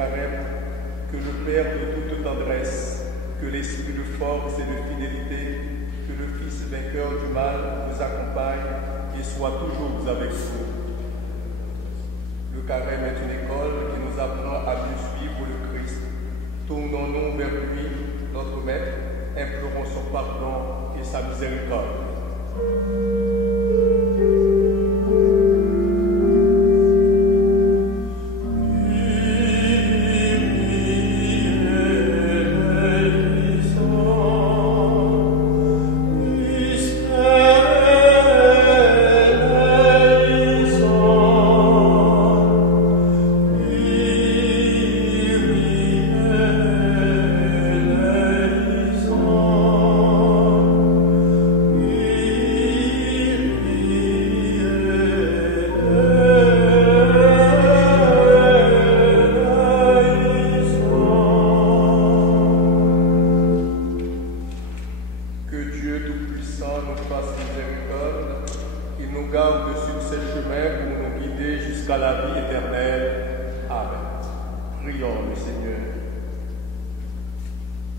carême, que le Père de toute tendresse, que l'Esprit de force et de fidélité, que le Fils vainqueur du mal vous accompagne et soit toujours avec vous. Le carême est une école qui nous apprend à mieux suivre le Christ. Tournons-nous vers lui, notre Maître, implorons son pardon et sa miséricorde.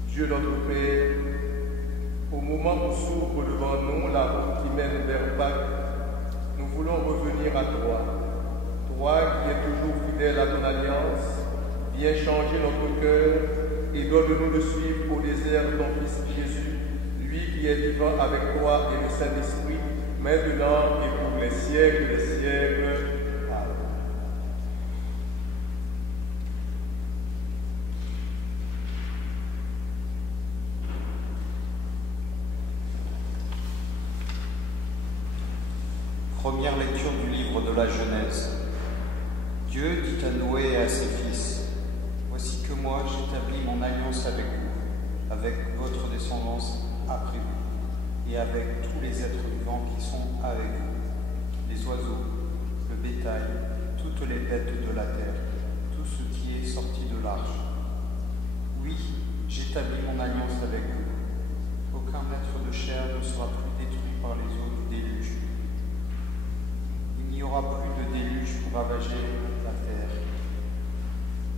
Dieu notre Père, au moment où s'ouvre devant nous la route qui mène vers Pâques, nous voulons revenir à toi, toi qui es toujours fidèle à ton alliance, viens changer notre cœur et donne-nous de suivre au désert ton Fils Jésus, lui qui est vivant avec toi et le Saint-Esprit, maintenant et pour les siècles des siècles. Première lecture du livre de la Genèse. Dieu dit à Noé et à ses fils, « Voici que moi j'établis mon alliance avec vous, avec votre descendance après vous, et avec tous les êtres vivants qui sont avec vous, les oiseaux, le bétail, toutes les bêtes de la terre, tout ce qui est sorti de l'arche. Oui, j'établis mon alliance avec vous. Aucun être de chair ne sera plus détruit par les eaux du déluge. Il n'y aura plus de déluge pour ravager la terre. »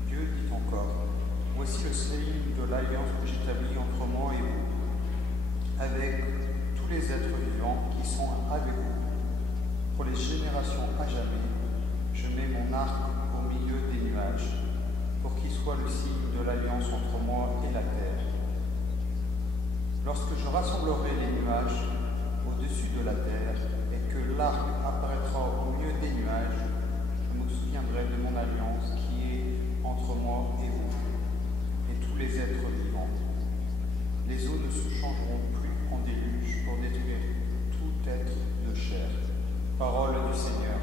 Dieu dit encore, « Voici le signe de l'alliance que j'établis entre moi et vous, avec tous les êtres vivants qui sont avec vous. Pour les générations à jamais, je mets mon arc au milieu des nuages, pour qu'il soit le signe de l'alliance entre moi et la terre. Lorsque je rassemblerai les nuages au-dessus de la terre, et que l'arc apparaîtra au milieu des nuages, je me souviendrai de mon alliance qui est entre moi et vous, et tous les êtres vivants. Les eaux ne se changeront plus en déluge pour détruire tout être de chair. » Parole du Seigneur.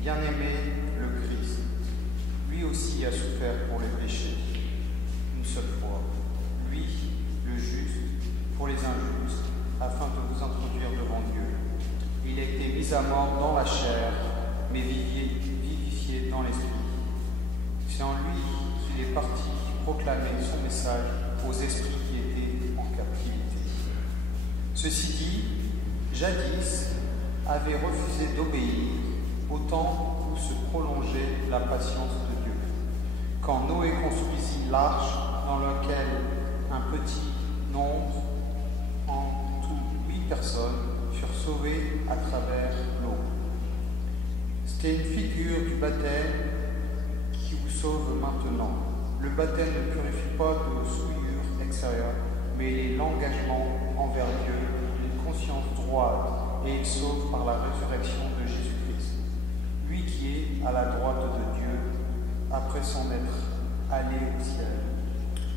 Bien-aimé le Christ, lui aussi a souffert pour les péchés, une seule fois, lui, le juste, pour les injustes, afin de vous introduire devant Dieu. Il a été mis à mort dans la chair, mais vivifié dans l'esprit. C'est en lui qu'il est parti proclamer son message aux esprits qui étaient en captivité. Ceci dit, jadis avait refusé d'obéir au temps où se prolongeait la patience de Dieu. Quand Noé construisit l'arche dans laquelle un petit nombre, en tout 8 personnes, furent sauvées à travers l'eau. C'était une figure du baptême qui vous sauve maintenant. Le baptême ne purifie pas de souillure extérieure, mais il est l'engagement envers Dieu d'une conscience droite et il sauve par la résurrection de Jésus-Christ. Lui qui est à la droite de Dieu, après s'en être allé au ciel.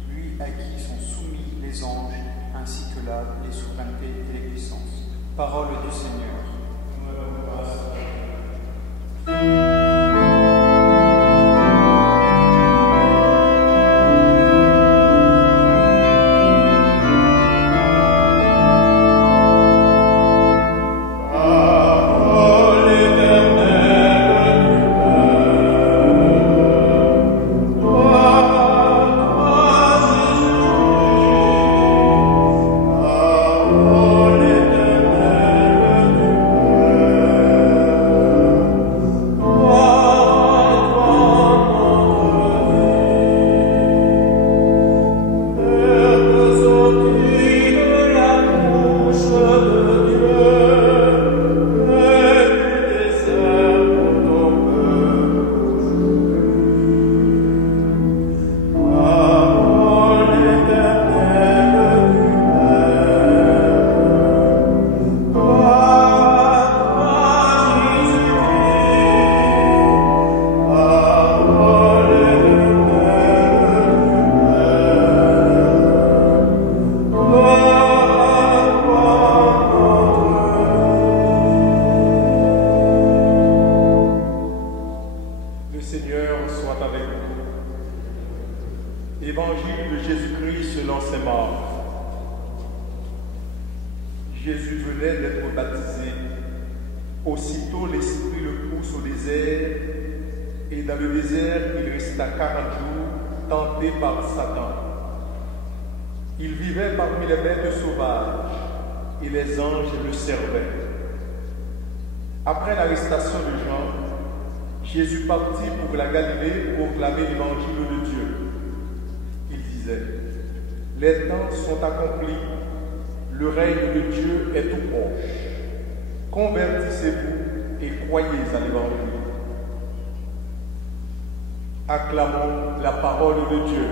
Lui à qui sont soumis les anges, ainsi que les souverainetés et les puissances. Parole du Seigneur. Évangile de Jésus-Christ selon ses morts. Jésus venait d'être baptisé. Aussitôt l'Esprit le pousse au désert, et dans le désert il resta 40 jours, tenté par Satan. Il vivait parmi les bêtes sauvages, et les anges le servaient. Après l'arrestation de Jean, Jésus partit pour la Galilée pour proclamer l'évangile de Dieu. Il disait, « Les temps sont accomplis, le règne de Dieu est tout proche. Convertissez-vous et croyez à l'évangile. » Acclamons la parole de Dieu.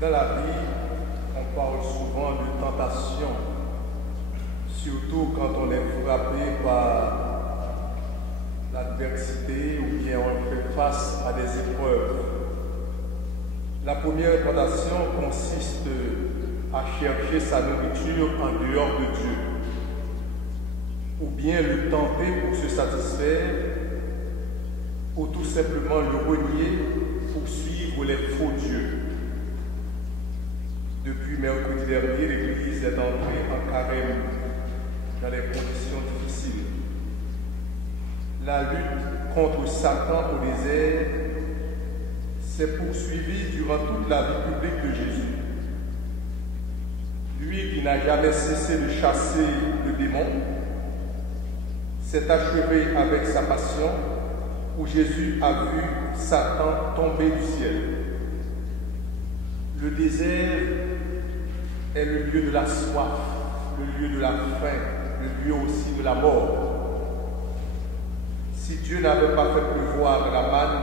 Dans la vie, on parle souvent de tentation, surtout quand on est frappé par l'adversité ou bien on fait face à des épreuves. La première tentation consiste à chercher sa nourriture en dehors de Dieu, ou bien le tenter pour se satisfaire, ou tout simplement le renier pour suivre les faux dieux. Depuis mercredi dernier, l'Église est entrée en carême dans les conditions difficiles. La lutte contre Satan au désert s'est poursuivie durant toute la vie publique de Jésus. Lui qui n'a jamais cessé de chasser le démon, s'est achevé avec sa passion où Jésus a vu Satan tomber du ciel. Le désert est le lieu de la soif, le lieu de la faim, le lieu aussi de la mort. Si Dieu n'avait pas fait pleuvoir la manne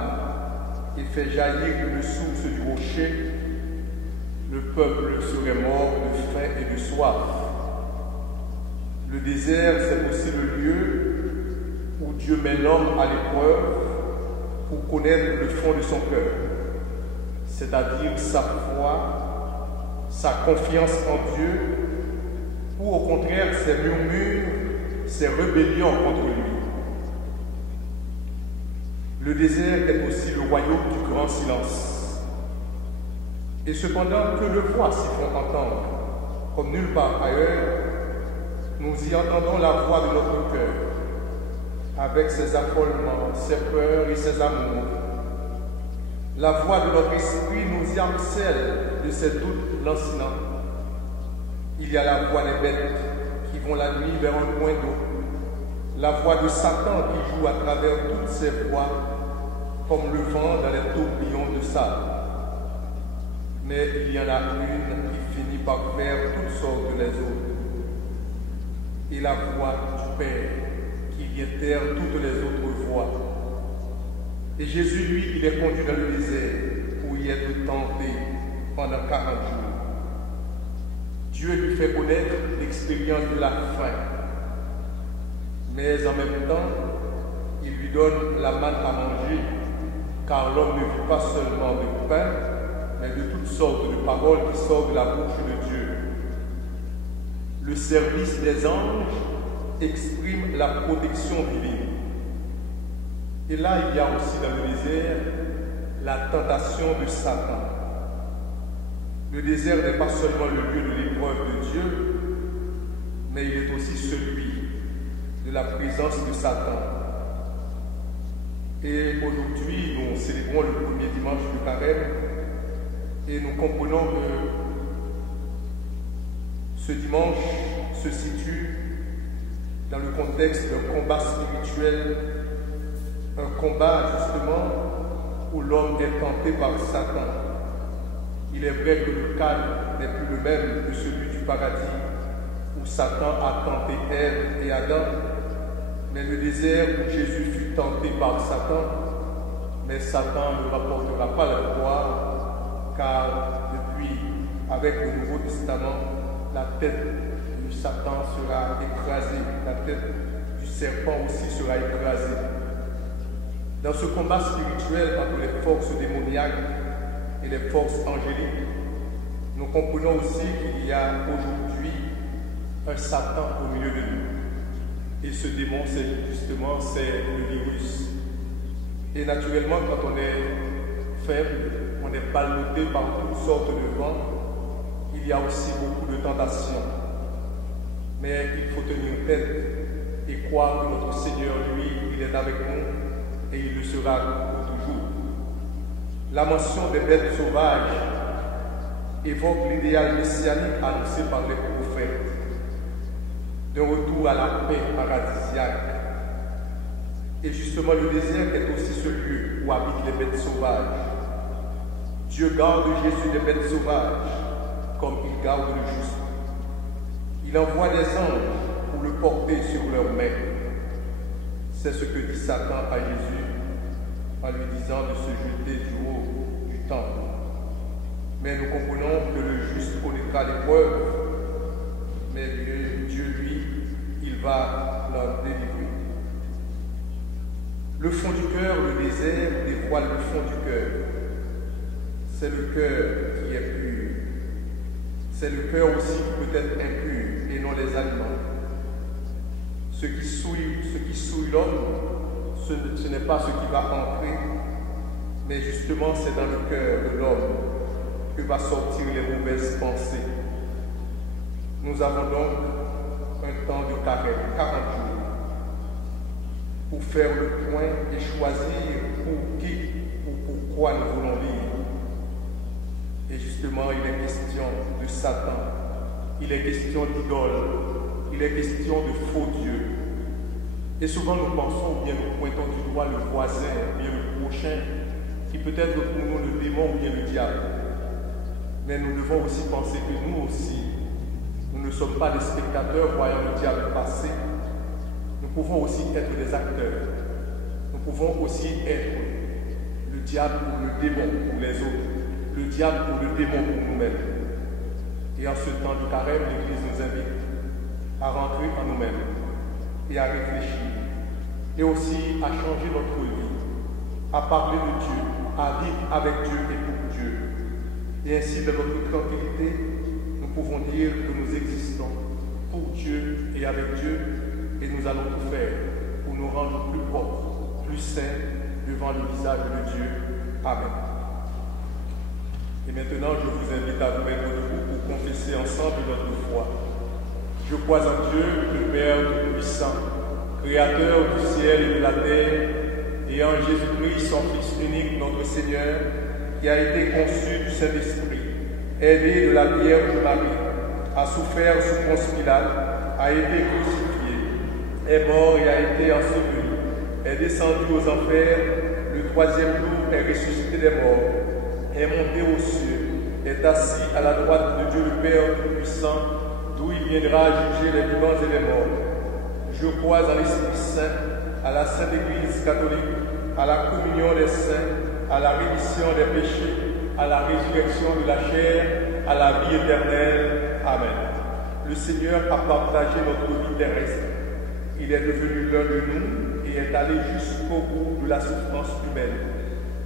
et fait jaillir une source du rocher, le peuple serait mort de faim et de soif. Le désert, c'est aussi le lieu où Dieu met l'homme à l'épreuve pour connaître le fond de son cœur, c'est-à-dire sa foi, sa confiance en Dieu ou au contraire ses murmures, ses rébellions contre lui. Le désert est aussi le royaume du grand silence. Et cependant que le voix s'y font entendre, comme nulle part ailleurs, nous y entendons la voix de notre cœur, avec ses affolements, ses peurs et ses amours. La voix de notre esprit nous y harcèle de ses doutes lancinants. Il y a la voix des bêtes qui vont la nuit vers un point d'eau, la voix de Satan qui joue à travers toutes ses voies, comme le vent dans les tourbillons de sable. Mais il y en a une qui finit par faire toutes sortes les autres. Et la voix du Père qui vient taire toutes les autres voix. Et Jésus, lui, il est conduit dans le désert pour y être tenté pendant 40 jours. Dieu lui fait connaître l'expérience de la faim. Mais en même temps, il lui donne la manne à manger, car l'homme ne vit pas seulement de pain, mais de toutes sortes de paroles qui sortent de la bouche de Dieu. Le service des anges exprime la protection divine. Et là, il y a aussi dans le désert la tentation de Satan. Le désert n'est pas seulement le lieu de l'épreuve de Dieu, mais il est aussi celui de la présence de Satan. Et aujourd'hui, nous célébrons le premier dimanche du carême et nous comprenons que ce dimanche se situe dans le contexte d'un combat spirituel, un combat justement où l'homme est tenté par Satan. Il est vrai que le cadre n'est plus le même que celui du paradis où Satan a tenté Ève et Adam, mais le désert où Jésus fut tenté par Satan, mais Satan ne rapportera pas la victoire, car depuis, avec le Nouveau Testament, la tête du Satan sera écrasée, la tête du serpent aussi sera écrasée. Dans ce combat spirituel entre les forces démoniaques et les forces angéliques, nous comprenons aussi qu'il y a aujourd'hui un Satan au milieu de nous. Et ce démon, c'est justement le virus. Et naturellement, quand on est faible, on est ballotté par toutes sortes de vents, il y a aussi beaucoup de tentations. Mais il faut tenir tête et croire que notre Seigneur, lui, il est avec nous et il le sera pour toujours. La mention des bêtes sauvages évoque l'idéal messianique annoncé par les prophètes, d'un retour à la paix paradisiaque. Et justement, le désert est aussi ce lieu où habitent les bêtes sauvages. Dieu garde Jésus des bêtes sauvages, comme il garde le juste. Il envoie des anges pour le porter sur leurs mains. C'est ce que dit Satan à Jésus en lui disant de se jeter du haut du temple. Mais nous comprenons que le juste connaîtra l'épreuve, mais Dieu, lui, il va l'en délivrer. Le fond du cœur, le désert, dévoile le fond du cœur. C'est le cœur qui est pur. C'est le cœur aussi qui peut être impur et non les aliments. Ce qui souille l'homme, ce n'est pas ce qui va entrer, mais justement c'est dans le cœur de l'homme que va sortir les mauvaises pensées. Nous avons donc un temps de carême, 40 jours, pour faire le point et choisir pour qui ou pourquoi nous voulons vivre. Et justement, il est question de Satan, il est question d'idole, il est question de faux dieux. Et souvent nous pensons, ou bien nous pointons du doigt le voisin, ou bien le prochain, qui peut être pour nous le démon ou bien le diable. Mais nous devons aussi penser que nous aussi, nous ne sommes pas des spectateurs voyant le diable passer. Nous pouvons aussi être des acteurs. Nous pouvons aussi être le diable ou le démon pour les autres, le diable ou le démon pour nous-mêmes. Et en ce temps du carême, l'Église nous invite à rentrer en nous-mêmes et à réfléchir, et aussi à changer notre vie, à parler de Dieu, à vivre avec Dieu et pour Dieu. Et ainsi, dans notre tranquillité, nous pouvons dire que nous existons pour Dieu et avec Dieu, et nous allons tout faire pour nous rendre plus propres, plus saints devant le visage de Dieu. Amen. Et maintenant, je vous invite à vous mettre debout pour confesser ensemble notre foi. Je crois en Dieu, le Père Tout-Puissant, Créateur du ciel et de la terre, et en Jésus-Christ, son Fils unique, notre Seigneur, qui a été conçu du Saint-Esprit, aidé de la Vierge Marie, a souffert sous Ponce Pilate, a été crucifié, est mort et a été enseveli, est descendu aux enfers, le troisième jour est ressuscité des morts, est monté aux cieux, est assis à la droite de Dieu le Père Tout-Puissant, d'où il viendra juger les vivants et les morts. Je crois en l'Esprit Saint, à la Sainte Église catholique, à la communion des saints, à la rémission des péchés, à la résurrection de la chair, à la vie éternelle. Amen. Le Seigneur a partagé notre vie terrestre. Il est devenu l'un de nous et est allé jusqu'au bout de la souffrance humaine.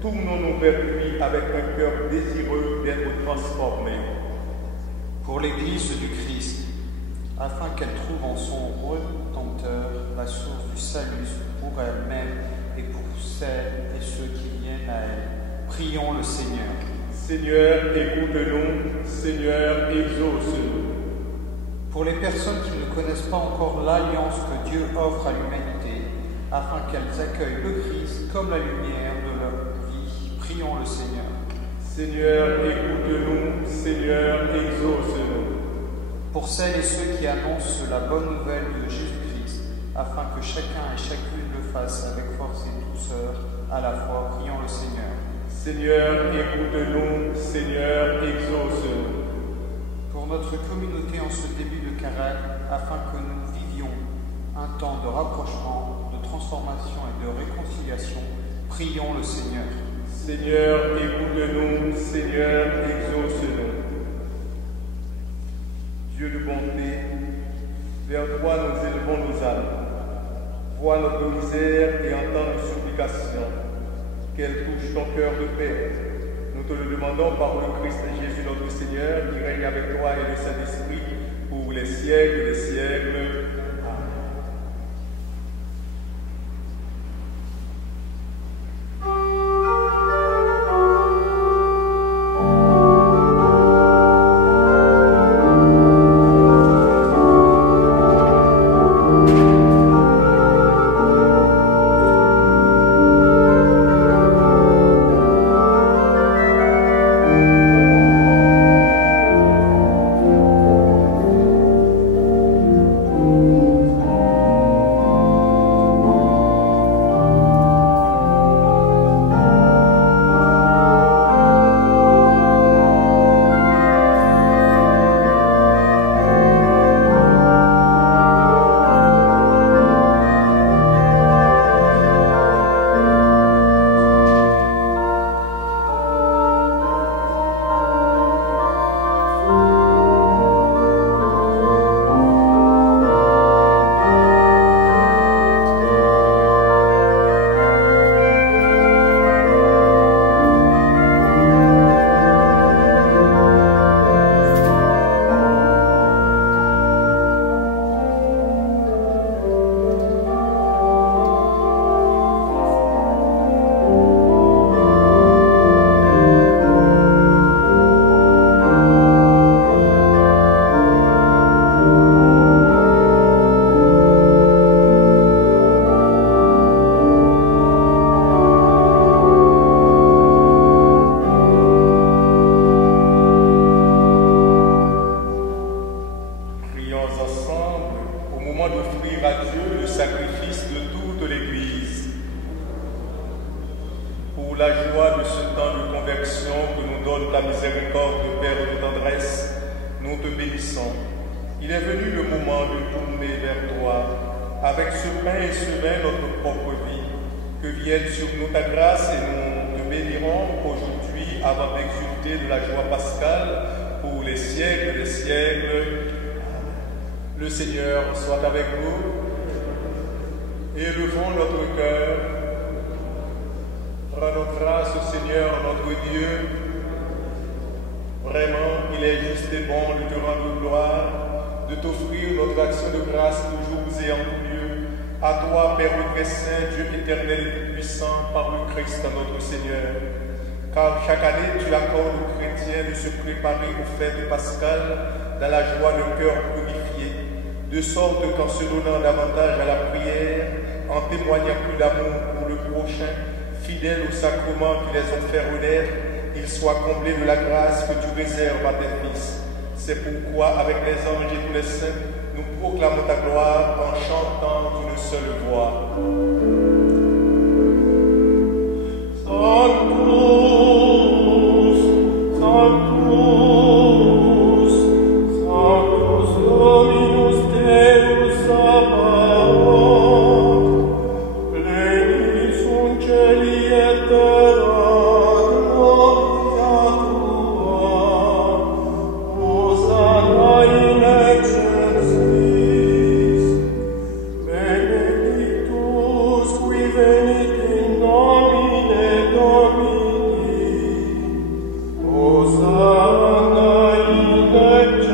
Tournons-nous vers lui avec un cœur désireux d'être transformé. Pour l'Église du Christ, afin qu'elle trouve en son Rédempteur la source du salut pour elle-même et pour celles et ceux qui viennent à elle. Prions le Seigneur. Seigneur, écoute-nous. Seigneur, exauce-nous. Pour les personnes qui ne connaissent pas encore l'alliance que Dieu offre à l'humanité, afin qu'elles accueillent le Christ comme la lumière de leur vie, prions le Seigneur. Seigneur, écoute-nous. Seigneur, exauce-nous. Pour celles et ceux qui annoncent la bonne nouvelle de Jésus-Christ, afin que chacun et chacune le fasse avec force et douceur, à la fois, prions le Seigneur. Seigneur, écoute-nous. Seigneur, exauce-nous. Pour notre communauté en ce début de carême, afin que nous vivions un temps de rapprochement, de transformation et de réconciliation, prions le Seigneur. Seigneur, écoute-nous. Seigneur, exauce-nous. Dieu de bonté, vers toi nous élevons nos âmes. Vois notre misère et entends nos supplications. Qu'elle touche ton cœur de paix. Nous te le demandons par le Christ Jésus notre Seigneur, qui règne avec toi et le Saint-Esprit pour les siècles des siècles. Le Seigneur soit avec vous. Élevons notre cœur. Rendons grâce au Seigneur notre Dieu. Vraiment, il est juste et bon de te rendre gloire, de t'offrir notre action de grâce toujours et en tout lieu. À toi, Père très saint, Dieu éternel et puissant, par le Christ notre Seigneur. Car chaque année, tu accordes aux chrétiens de se préparer aux fêtes pascales dans la joie de cœur purifié, de sorte qu'en se donnant davantage à la prière, en témoignant plus d'amour pour le prochain, fidèles au sacrement qui les ont fait renaître, ils soient comblés de la grâce que tu réserves à tes fils. C'est pourquoi, avec les anges et tous les saints, nous proclamons ta gloire en chantant d'une seule voix. Sanctus, Sanctus, Sanctus Dominus Deus Sabaoth, pleni sunt celi et terra gloria tua, Hosanna in excelsis, benedictus qui venit in nomine Domini, Hosanna in excelsis.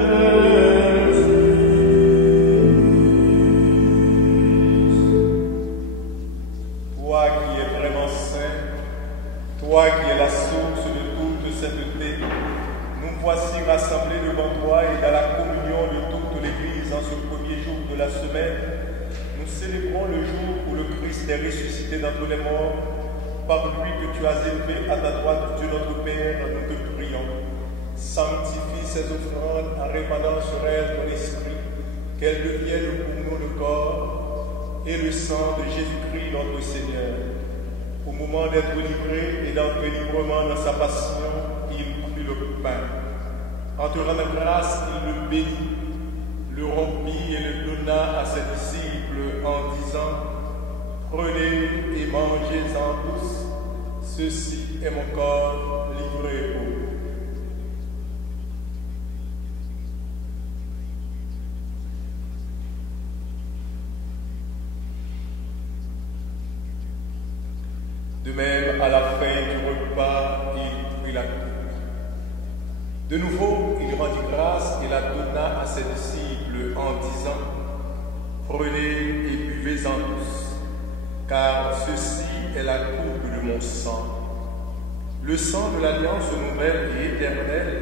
Toi qui es vraiment saint, toi qui es la source de toute sainteté, nous voici rassemblés devant toi et dans la communion de toute l'Église en ce premier jour de la semaine. Nous célébrons le jour où le Christ est ressuscité d'entre les morts. Par lui que tu as élevé à ta droite, Dieu notre Père, nous te prions. Sanctifie ces offrandes en répandant sur elles ton esprit, qu'elles deviennent pour nous le corps et le sang de Jésus-Christ notre Seigneur. Au moment d'être livré et d'entrer librement dans sa passion, il prit le pain. En te rendant grâce, il le bénit, le rompit et le donna à ses disciples en disant: prenez et mangez-en tous, ceci est mon corps livré pour vous. De même, à la fin du repas, il prit la coupe. De nouveau, il rendit grâce et la donna à ses disciples en disant: prenez et buvez-en tous, car ceci est la coupe de mon sang, le sang de l'alliance nouvelle et éternelle,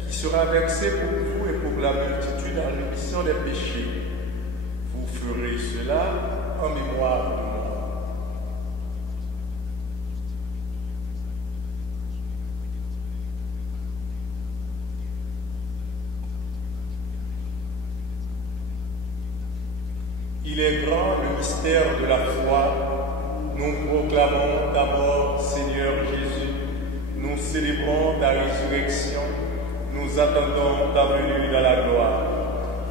qui sera versé pour vous et pour la multitude en rémission des péchés. Vous ferez cela en mémoire de moi. Il est grand le mystère de la foi. Nous proclamons d'abord, Seigneur Jésus, nous célébrons ta résurrection, nous attendons ta venue dans la gloire.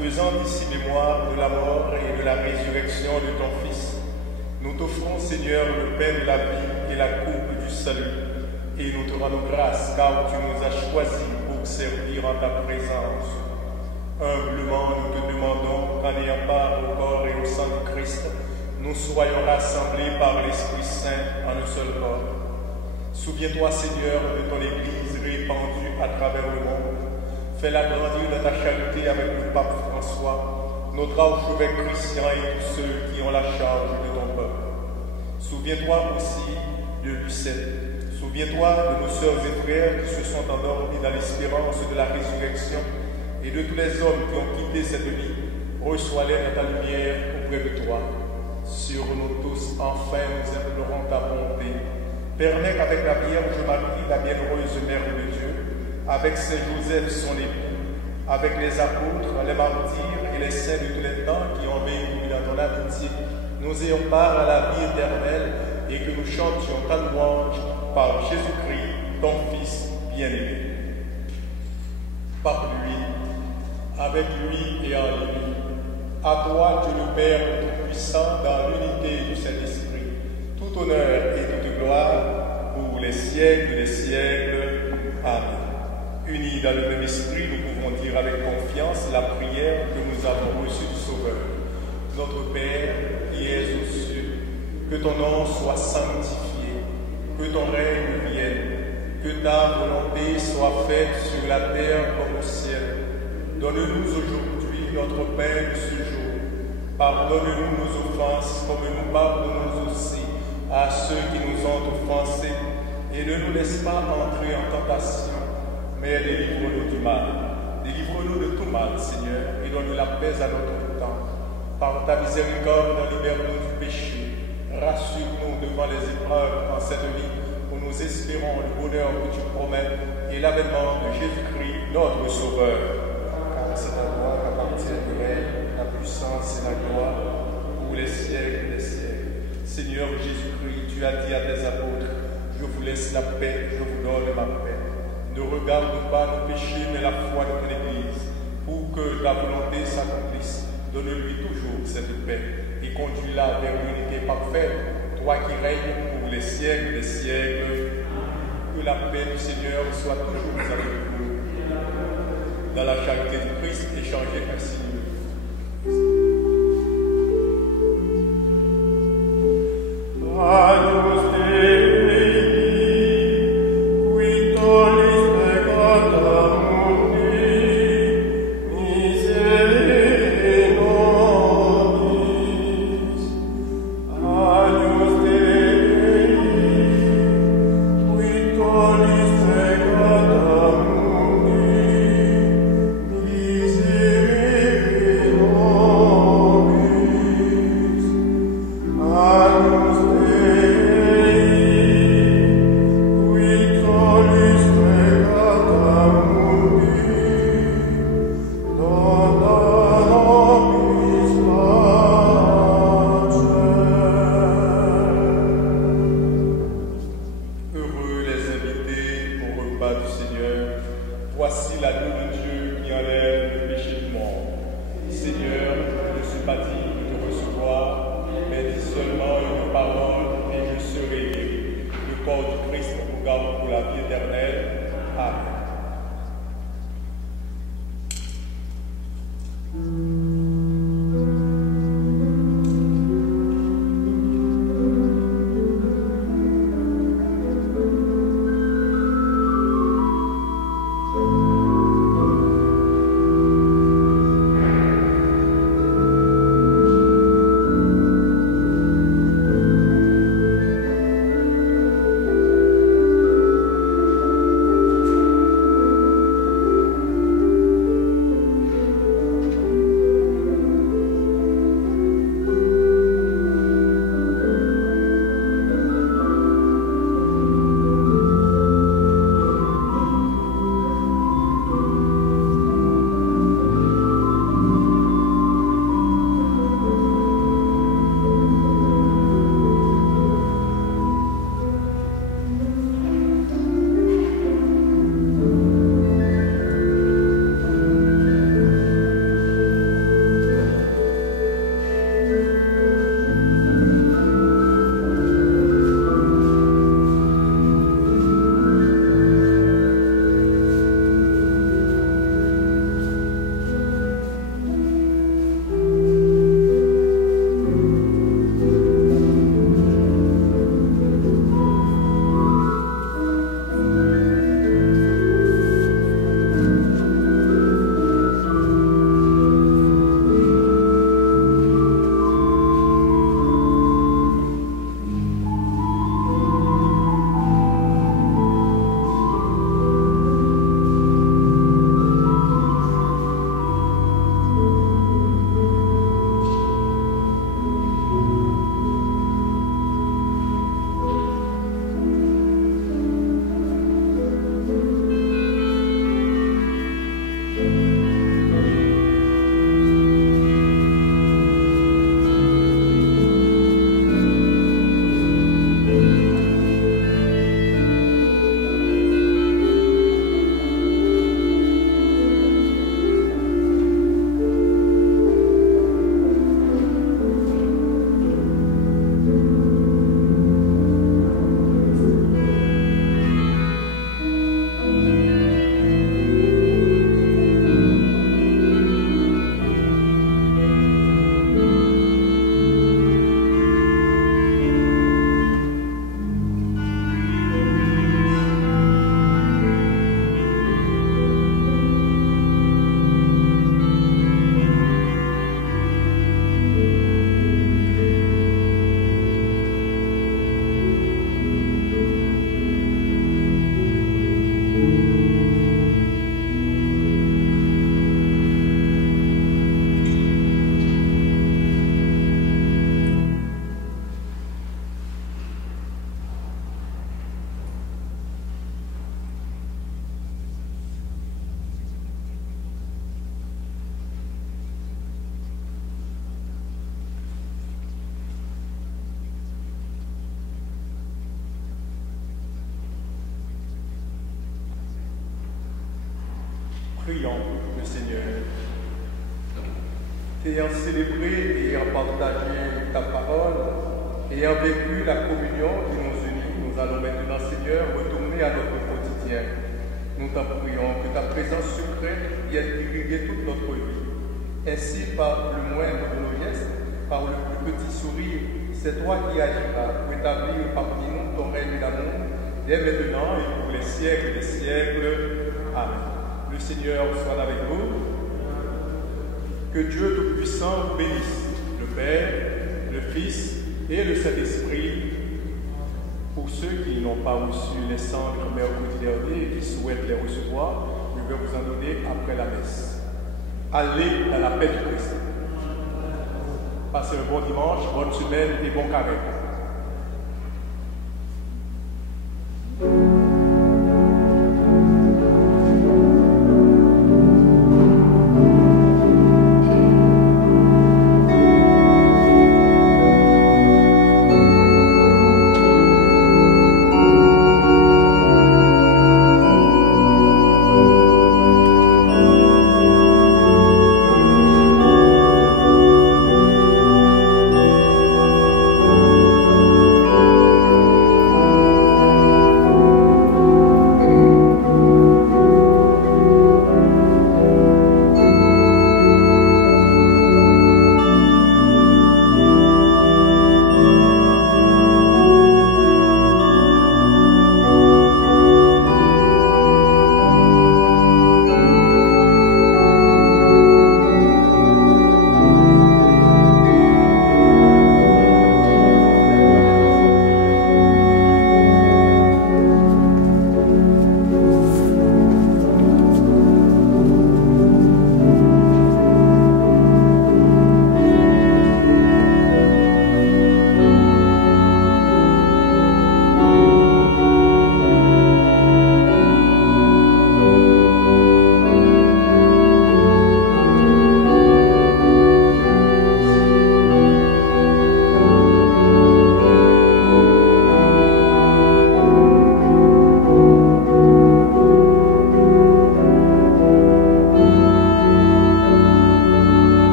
Faisant ici mémoire de la mort et de la résurrection de ton Fils, nous t'offrons, Seigneur, le pain de la vie et la coupe du salut, et nous te rendons grâce car tu nous as choisis pour servir en ta présence. Humblement, nous te demandons qu'en ayant part au corps et au sang du Christ, nous soyons rassemblés par l'Esprit Saint en un seul corps. Souviens-toi, Seigneur, de ton Église répandue à travers le monde. Fais-la grandir dans ta charité avec le pape François, notre archevêque Christian et tous ceux qui ont la charge de ton peuple. Souviens-toi aussi de Lucette. Souviens-toi de nos sœurs et frères qui se sont endormis dans l'espérance de la résurrection, et de tous les hommes qui ont quitté cette vie. Reçois-les dans ta lumière auprès de toi. Sur nous tous, enfin, nous implorons ta bonté. Permets qu'avec la Vierge Marie, la bienheureuse Mère de Dieu, avec Saint Joseph, son époux, avec les apôtres, les martyrs et les saints de tous les temps qui ont vécu dans ton amitié, nous ayons part à la vie éternelle et que nous chantions ta louange par Jésus-Christ, ton Fils bien-aimé. Par lui, avec lui et en lui, à toi, Dieu le Père Tout-Puissant, dans l'unité du Saint-Esprit, tout honneur et toute gloire pour les siècles des siècles. Amen. Unis dans le même esprit, nous pouvons dire avec confiance la prière que nous avons reçue du Sauveur. Notre Père, qui es aux cieux, que ton nom soit sanctifié, que ton règne vienne, que ta volonté soit faite sur la terre comme au ciel. Donne-nous aujourd'hui notre notre pain de ce jour. Pardonne-nous nos offenses, comme nous pardonnons aussi à ceux qui nous ont offensés. Et ne nous laisse pas entrer en tentation, mais délivre-nous du mal. Délivre-nous de tout mal, Seigneur, et donne la paix à notre temps. Par ta miséricorde, libère-nous du péché. Rassure-nous devant les épreuves en cette vie, où nous espérons le bonheur que tu promets et l'avènement de Jésus-Christ, notre Sauveur. Car c'est à toi qu'appartient le règne, la puissance et la gloire, pour les siècles des siècles. Seigneur Jésus-Christ, tu as dit à tes apôtres, je vous laisse la paix, je vous donne ma paix. Ne regarde pas nos péchés, mais la foi de ton Église, pour que ta volonté s'accomplisse. Donne-lui toujours cette paix et conduis-la vers l'unité parfaite, toi qui règnes pour les siècles des siècles. Que la paix du Seigneur soit toujours avec vous. Dans la charité du Christ, échangez ainsi. Miserere prions le Seigneur. Ayant célébré et ayant partagé ta parole, ayant vécu la communion qui nous unit, nous allons maintenant, Seigneur, retourner à notre quotidien. Nous t'en prions que ta présence secrète vienne irriguer toute notre vie. Ainsi, par le moindre de nos gestes, par le plus petit sourire, c'est toi qui agiras pour établir parmi nous ton règne d'amour, dès maintenant et pour les siècles des siècles. Amen. Le Seigneur soit avec vous. Que Dieu Tout-Puissant vous bénisse, le Père, le Fils et le Saint-Esprit. Pour ceux qui n'ont pas reçu les cendres mercredi dernier et qui souhaitent les recevoir, je vais vous en donner après la messe. Allez dans la paix du Christ. Passez un bon dimanche, bonne semaine et bon carême.